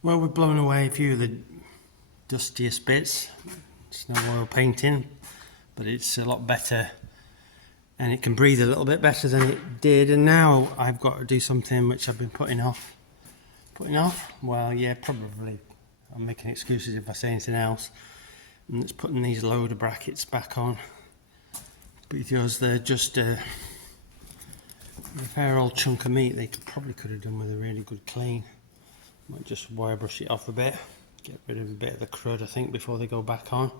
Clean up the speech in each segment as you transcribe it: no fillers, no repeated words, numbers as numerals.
Well, we've blown away a few of the dustiest bits. It's no oil painting, but it's a lot better and it can breathe a little bit better than it did. And now I've got to do something which I've been putting off. Well, yeah, probably. I'm making excuses if I say anything else. And it's putting these loader brackets back on because they're just a fair old chunk of meat. They probably could have done with a really good clean. Might just wire brush it off a bit, get rid of a bit of the crud I think before they go back on.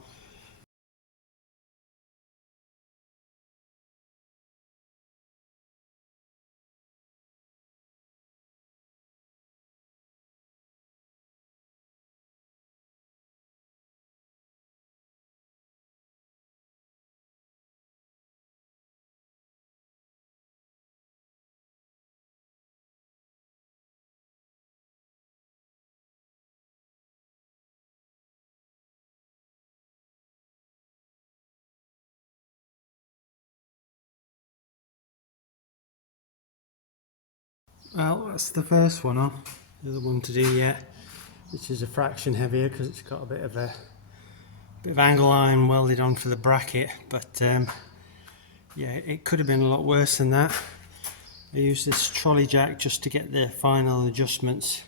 Well, that's the first one on. The other one to do yet, which is a fraction heavier because it's got a bit of angle iron welded on for the bracket, but yeah, it could have been a lot worse than that. I used this trolley jack just to get the final adjustments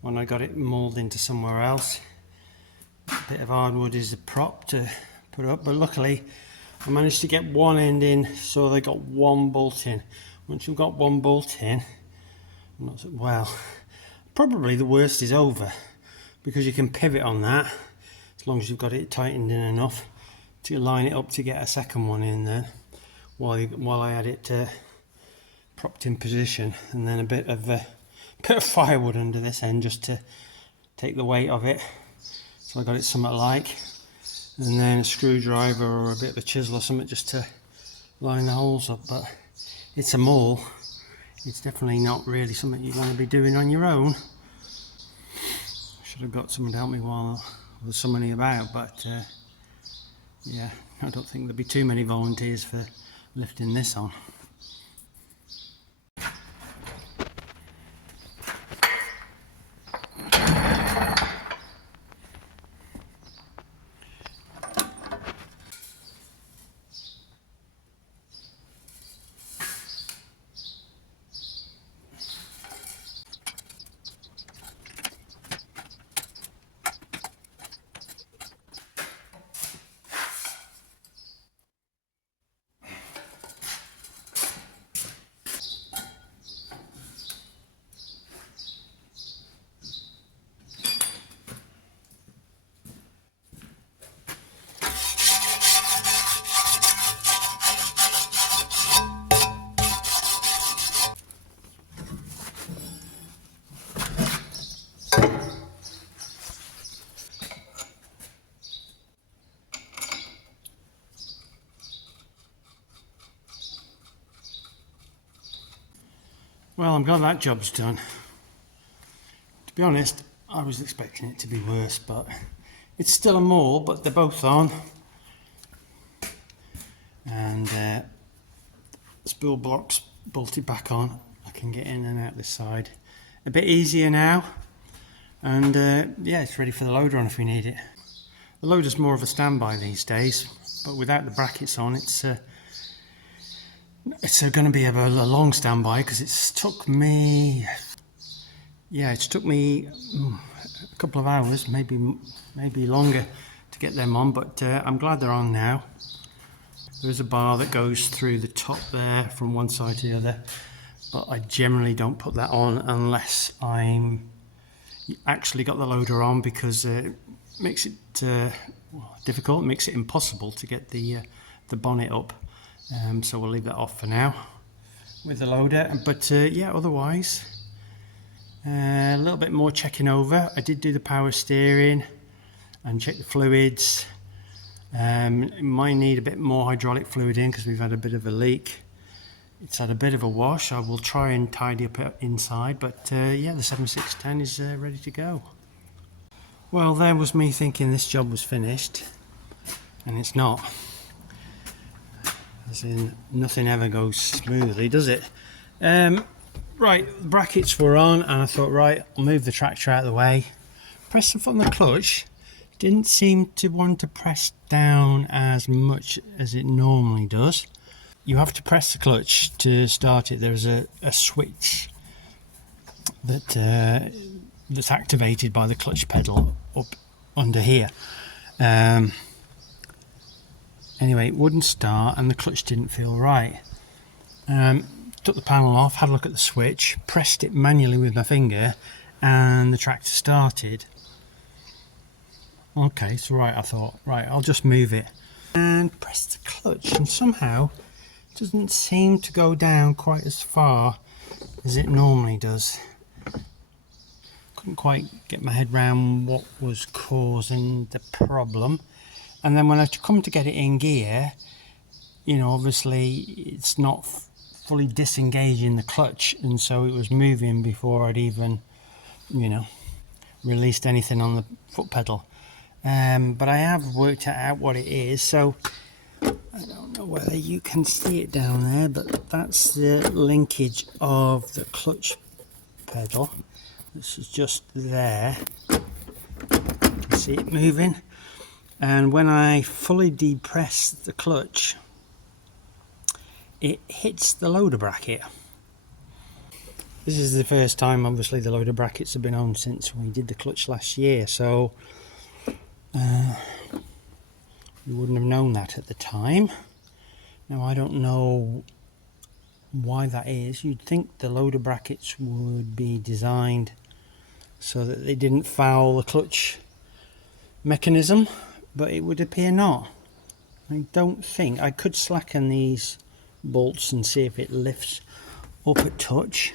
when I got it moulded into somewhere else. A bit of hardwood is a prop to put up, but luckily I managed to get one end in so they got one bolt in. Once you've got one bolt in, well, probably the worst is over because you can pivot on that as long as you've got it tightened in enough to line it up to get a second one in there while I had it propped in position, and then a bit of firewood under this end just to take the weight of it, so I got it somewhat like, and then a screwdriver or a bit of a chisel or something just to line the holes up. But it's a maul. It's definitely not really something you're going to be doing on your own. Should have got someone to help me while there's so many about, but yeah, I don't think there'll be too many volunteers for lifting this on. Well, I'm glad that job's done. To be honest, I was expecting it to be worse, but it's still a maul, but they're both on. And spool blocks bolted back on. I can get in and out this side a bit easier now. And yeah, it's ready for the loader on if we need it. The loader's more of a standby these days, but without the brackets on, it's going to be a long standby because it's took me a couple of hours, maybe longer to get them on, but I'm glad they're on now. There's a bar that goes through the top there from one side to the other, but I generally don't put that on unless I'm actually got the loader on, because it makes it difficult, it makes it impossible to get the bonnet up. So we'll leave that off for now with the loader, but yeah, otherwise a little bit more checking over. I did do the power steering and check the fluids. It might need a bit more hydraulic fluid in because we've had a bit of a leak. It's had a bit of a wash. I will try and tidy up inside, but yeah, the 7610 is ready to go. Well, there was me thinking this job was finished, and it's not. As in, nothing ever goes smoothly, does it? Right, the brackets were on, and I thought, right, I'll move the tractor out of the way. press the foot on the clutch, didn't seem to want to press down as much as it normally does. You have to press the clutch to start it. There's a switch that that's activated by the clutch pedal up under here. Anyway, it wouldn't start and the clutch didn't feel right. Took the panel off, had a look at the switch, pressed it manually with my finger, and the tractor started. Okay, so right, I thought, right, I'll just move it. And press the clutch, and somehow it doesn't seem to go down quite as far as it normally does. Couldn't quite get my head around what was causing the problem. And then when I come to get it in gear, you know, obviously it's not fully disengaging the clutch, and so it was moving before I'd even, you know, released anything on the foot pedal. But I have worked out what it is, so I don't know whether you can see it down there, but that's the linkage of the clutch pedal. This is just there. You can see it moving. And when I fully depress the clutch, it hits the loader bracket. This is the first time, obviously, the loader brackets have been on since we did the clutch last year, so you wouldn't have known that at the time. Now, I don't know why that is. You'd think the loader brackets would be designed so that they didn't foul the clutch mechanism, but it would appear not. I don't think. I could slacken these bolts and see if it lifts up a touch,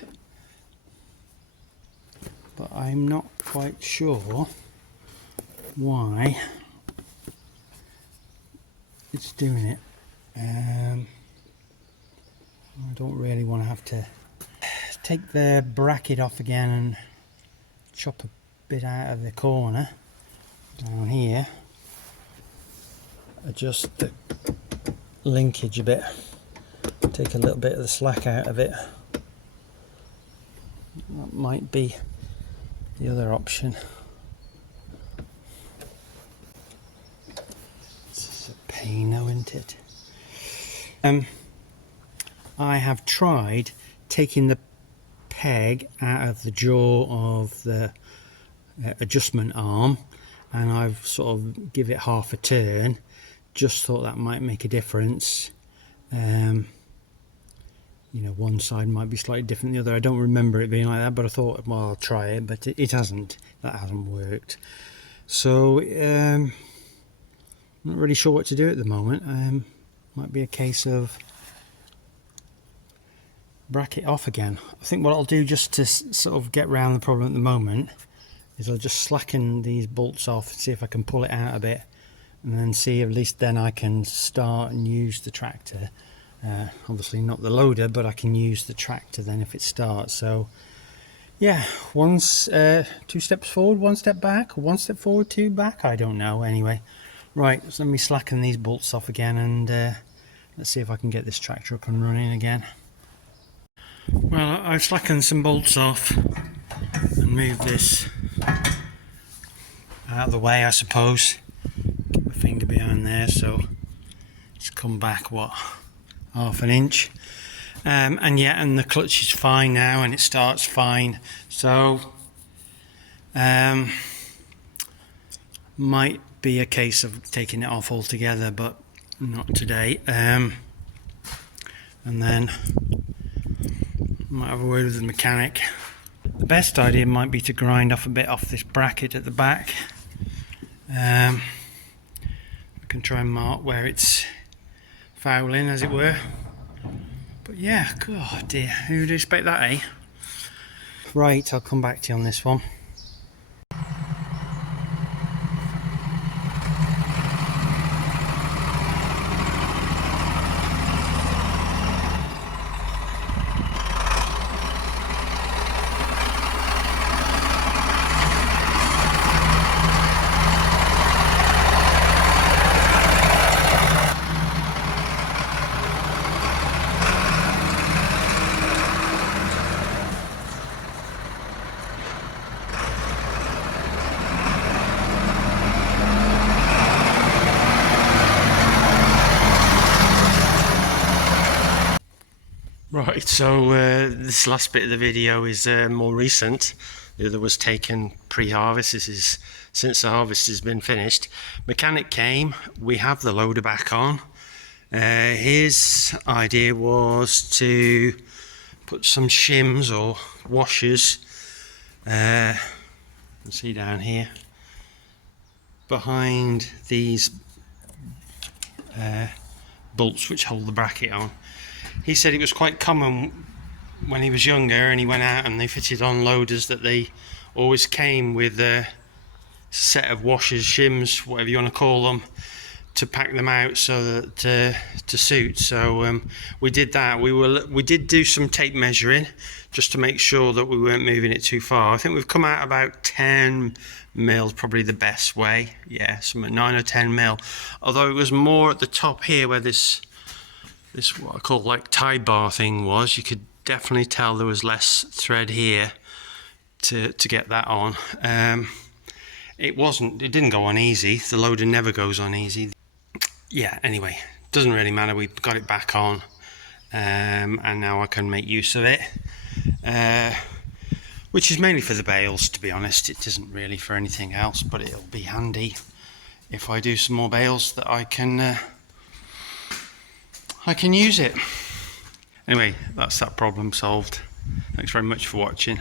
but I'm not quite sure why it's doing it. I don't really want to have to take the bracket off again and chop a bit out of the corner down here, adjust the linkage a bit, take a little bit of the slack out of it. That might be the other option. This is a pain now, isn't it? I have tried taking the peg out of the jaw of the adjustment arm, and I've sort of give it half a turn. Just thought that might make a difference. You know, one side might be slightly different than the other. I don't remember it being like that, but I thought, well, I'll try it, but it hasn't. That hasn't worked. So I'm not really sure what to do at the moment. Might be a case of bracket off again. I think what I'll do, just to sort of get around the problem at the moment, is I'll just slacken these bolts off and see if I can pull it out a bit, and then see, at least then I can start and use the tractor. Obviously not the loader, but I can use the tractor then if it starts. So yeah, two steps forward, one step back, one step forward, two back, I don't know. Anyway, right, so let me slacken these bolts off again, and let's see if I can get this tractor up and running again. Well, I've slackened some bolts off and moved this out of the way, I suppose. Get my finger behind there, so it's come back, what, half an inch. And yeah, and the clutch is fine now, and it starts fine. So might be a case of taking it off altogether, but not today. And then might have a word with the mechanic. The best idea might be to grind off a bit off this bracket at the back. I can try and mark where it's fouling, as it were. But yeah, God dear, who would expect that, eh? Right, I'll come back to you on this one. Right, so this last bit of the video is more recent. The other was taken pre-harvest. This is since the harvest has been finished. Mechanic came, we have the loader back on. His idea was to put some shims or washers, you can see down here, behind these bolts which hold the bracket on. He said it was quite common when he was younger and he went out and they fitted on loaders that they always came with a set of washers, shims, whatever you want to call them, to pack them out so that to suit. So we did that. We did do some tape measuring just to make sure that we weren't moving it too far. I think we've come out about 10 mil, probably the best way. Yeah, some 9 or 10 mil. Although it was more at the top here where this what I call like tie bar thing was. You could definitely tell there was less thread here to get that on. It didn't go on easy. The loader never goes on easy. Yeah, anyway, doesn't really matter. We got it back on, and now I can make use of it, which is mainly for the bales, to be honest. It isn't really for anything else, but it'll be handy if I do some more bales that I can use it. Anyway, that's that problem solved. Thanks very much for watching.